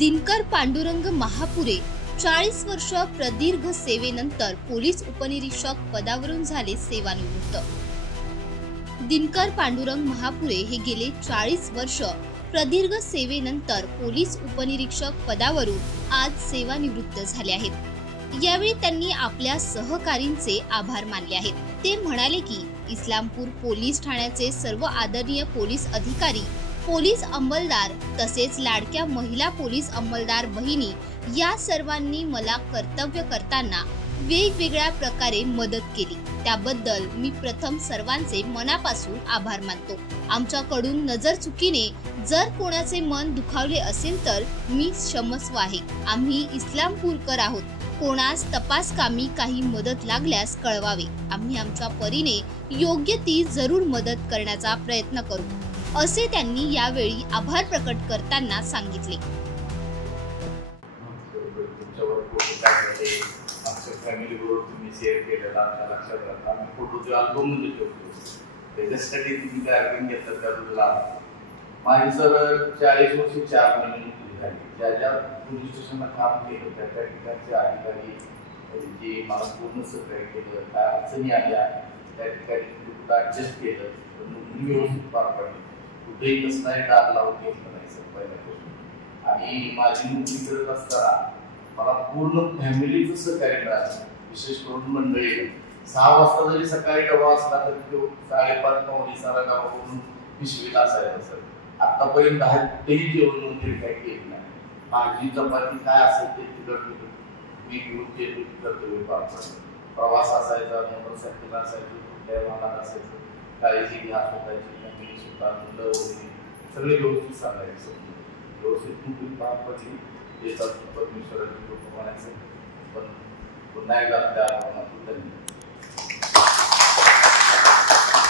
दिनकर पांडुरंग महापुरे 40 वर्ष प्रदीर्घ सेवेनंतर पोलीस उपनिरीक्षक पदावरून झाले सेवानिवृत्त। दिनकर पांडुरंग महापुरे हे गेले 40 वर्ष प्रदीर्घ सेवेनंतर पोलीस उपनिरीक्षक पदावरून आज सेवानिवृत्त झाले आहेत। यावेळी त्यांनी आपल्या सहकारींचे आभार मानले आहेत। ते म्हणाले की इस्लामपूर पोलीस ठाण्याचे सर्व आदरणीय पोलीस अधिकारी, पोलीस अंमलदार तसेच लाडक्या महिला पोलीस अंमलदार बहिणी या सर्वांनी मला कर्तव्य करताना वेगवेगळ्या प्रकारे मदत केली, त्याबद्दल मी प्रथम सर्वांचे मनापासून आभार मानतो। आमच्याकडून नजर चुकीने जर कोणाचे मन दुखावले असेल तर मी क्षमस्व आहे। आम्ही इस्लामपूरकर आहोत। कोणास तपास कामी काही मदत लागल्यास कळवावे। आम्ही आमच्या परीने योग्य ती जरूर मदत करण्याचा प्रयत्न करू, असे त्यांनी यावेळी आभार प्रकट करताना सांगितले। फॅमिली बरोबर तुम्ही शेअर केलेला आमच्या लक्षात राहता। आम्ही फोटोचे अल्बम मध्ये ठेवतो, त्याच्यासाठी तुम्ही काय ॲक्टिंग घेतलं त्याबद्दल माझी सर 40 वर्ष 4 महिने नोकरी झाली। ज्या ज्या पोलीस स्टेशनला काम केलं त्या त्या ठिकाणचे अधिकारी जे मला पूर्ण सहकार्य केलं, काय अडचणी आल्या त्या ठिकाणी कुठं ॲडजस्ट केलं, नोकरी व्यवस्थित पार पडली, कुठेही कसलाही डाग लावून घेतलं नाही सर पहिल्यापासून। आणि माझी नोकरी करत असताना मला पूर्ण फॅमिलीचं सहकार्य मिळालं। विशेष करून मंडळी 6 वाजता जरी सकाळी डबा असला तरी तो 5:30 पावणे 6 गावावरून पिशवीला असायचा सर। आतापर्यंत कुठेही जेवण वगैरे काही केलं नाही। भाजी चपाती काय असेल ते तिकडं मी घेऊन गेलो, कर्तव्य पार पडलं। प्रवास असायचा, मोटरसायकल असायचं, कुठल्याही वाहनात असायचं, काळजी घ्या स्वतःची, फॅमिली सुद्धा, मुलं वगैरे सगळे व्यवस्थित सांगायचं। व्यवस्थित नोकरी पार पडली येतात परमेश्वराची कृपा म्हणायचं। पण पुन्हा एकदा त्या धन्यवाद।